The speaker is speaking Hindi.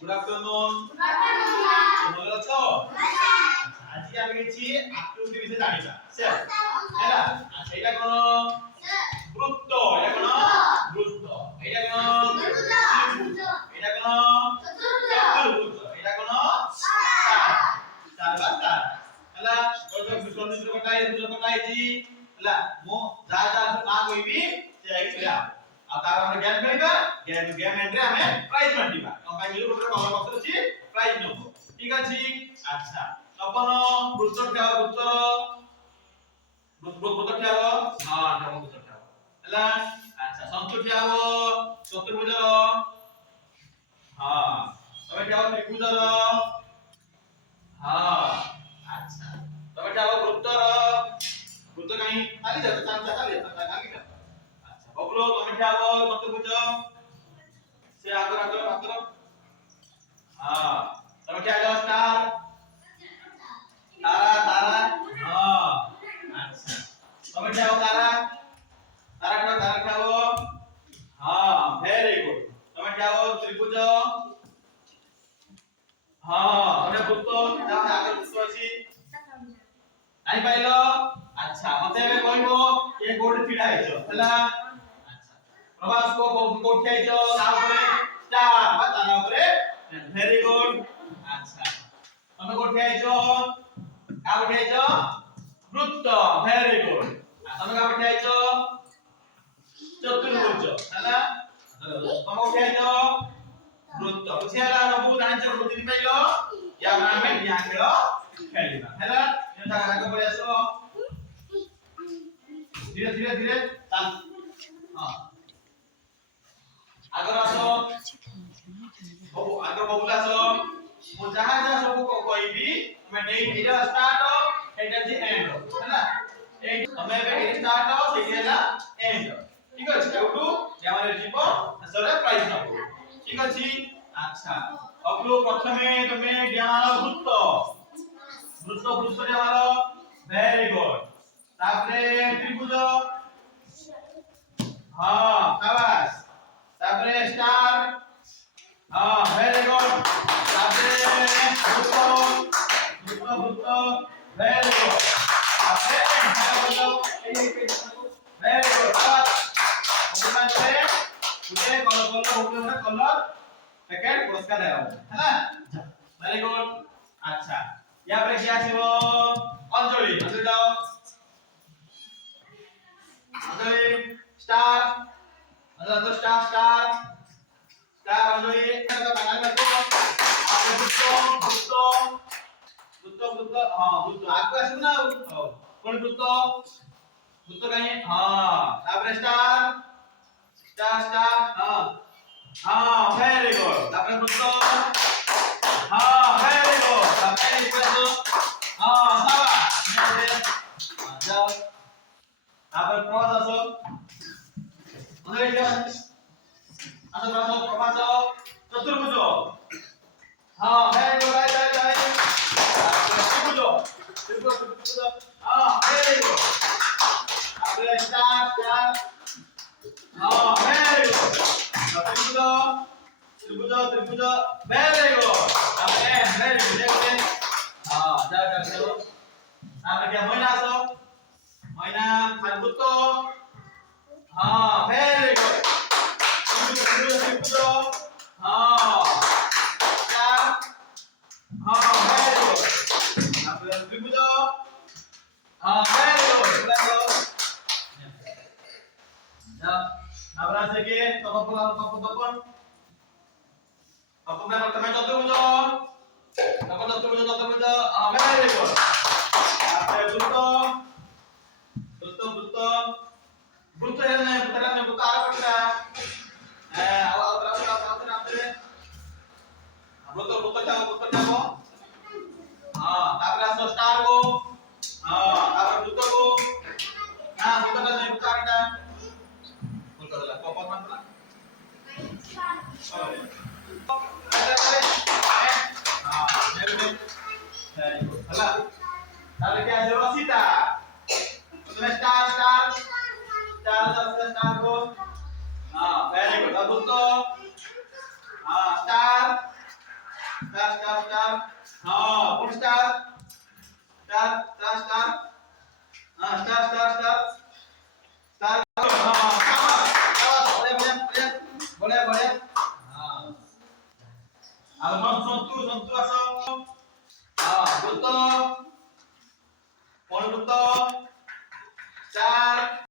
Good afternoon. ভালো আছো? আজকে আমি গেছি আকৃতি বিষয়ে জানিবা স্যার হ্যাঁ আচ্ছা এটা কোন বৃত্ত এটা কোন বৃত্ত এটা কোন ত্রিভুজ এটা কোন চতুর্ভুজ এটা কোন তার বা তার ହେଲା কত বিশ্বনিত্র কটাই দুটো কটাইছি ହେଲା ମୁଁ যা যা না কইবি ସେ ଆଇ ଥିଲା ଆଉ ତାର ଆମେ ଗେମ୍ ଖେଳିବା ଗେମ୍ ଏଣ୍ଡରେ ଆମେ ପ୍ରାଇଜ ବାଣ୍ଟିବା ତମ ପାଇଁ ମିଳିବ ଗୋଟେ କଲର ବକ୍ସ ଅଛି ପ୍ରାଇଜ ନବ ঠিক ଅଛି আচ্ছা তপন বৃত্ত ঠাও বৃত্ত ঠাও হ্যাঁ ঠাও বৃত্ত ঠাও ହେଲା আচ্ছা শঙ্কু ঠাও চতুর্ভুজর হ্যাঁ তবে ঠাও ত্রিভুজর হ্যাঁ আচ্ছা তবে ঠাও বৃত্তর বৃত্ত কাই খালি যাচ্ছে চার খালি যাচ্ছে খালি যাচ্ছে আচ্ছা ববলো তুমি ঠাও চতুর্ভুজ সে আগর हां તમે क्या जाओ स्टार तारा तारा हां अच्छा તમે क्या हो तारा तारा खाओ हां वेरी गुड તમે क्या हो त्रिभुज हां તમે বৃত্ত যাও আগের বৃত্ত আছে নাই পাইলো আচ্ছা মতে এবে কইবো এ গোড ফিডা হইছো হলা আচ্ছা প্রবাস কো কোড খাইছো তা উপরে স্টার বা তার উপরে ভেরি গুড আচ্ছা তুমি কোঠে আইছো কা কোঠে আইছো বৃত্ত ভেরি গুড তুমি কা কোঠে আইছো চতুর্ভুজ হলা তুমি কোঠে আইছো বৃত্ত বুঝিলা নবু জানিছো বুঝি পাইলো ইয়া আমি ইয়া খেল খেলিবা হলা এটা আগে পড়ে আসো ধীরে ধীরে ধীরে চাল হ্যাঁ আগর আসো বাবু আগর বাবু আসো মু যাহা যাহা সব কইবি তুমি নেই এটা স্টার্ট এটা যে এন্ড হলা এই তুমি এবে এটা স্টার্ট সেটি হলা এন্ড ঠিক আছে এউটু আমাদের জীব আসলে প্রাইজ নব ঠিক আছে আচ্ছা অগ্লো প্রথমে তুমি জ্ঞান বৃত্ত বৃত্তরে আমার ভেরি গুড তারপরে ত্রিভুজ হ্যাঁ শাবাশ তারপরে স্টার हां वेरी गुड তারপরে বৃত্ত वेरी गुड তারপরে এই वेरी गुड ওখানে উঠে কলর প্যাকেট পুরস্কার দেওয়া হবে হ্যাঁ वेरी गुड আচ্ছা ইয়া পরে কি আসিব অঞ্জলি যাও অঞ্জলি স্টার স্টার স্টার স্টার অঞ্জলি এটা বানাই রাখো আর বৃত্ত হ্যাঁ বৃত্ত আগে আসুন না কোন বৃত্ত কাই হ্যাঁ তারপরে স্টার স্টার হ্যাঁ হ্যাঁ ভেরি গুড তারপরে বৃত্ত হ্যাঁ ভেরি গুড তারপরে স্পেস হ্যাঁ সাবাস যাও তারপরে প্রবাস আসো অঞ্জলি যাও আসো প্রবাস চতুর্ভুজ हां वेरी गुड राइट ত্রিভুজ हां वेरी गुड আগে স্টার हां वेरी गुड ত্রিভুজ वेरी गुड আগে वेरी गुड দেখো हां যা চলো তাহলে কি ময়না আসো ময়না বৃত্ত हां वेरी गुड ত্রিভুজ हां हां वेरी गुड अब त्रिभुज हां वेरी गुड देखो जा আমরা থেকে তপন প্রথমে চতুর্ভুজ হাं वेरी गुड তারপরে বৃত্ত এনে বৃত্ত আর কোনটা বৃত্ত যাও हां তারপরে আসো স্টার গো हां তারপরে বৃত্ত গো না বৃত্তটা নেই বৃত্তটা বল করলা কপন মান না হাं দেখবে হলা তাহলে কি আছে রসিতা তুমি স্টার গো हां वेरी गुड বৃত্ত हां स्टार स्टार हाँ कौन स्टार स्टार स्टार स्टार हाँ स्टार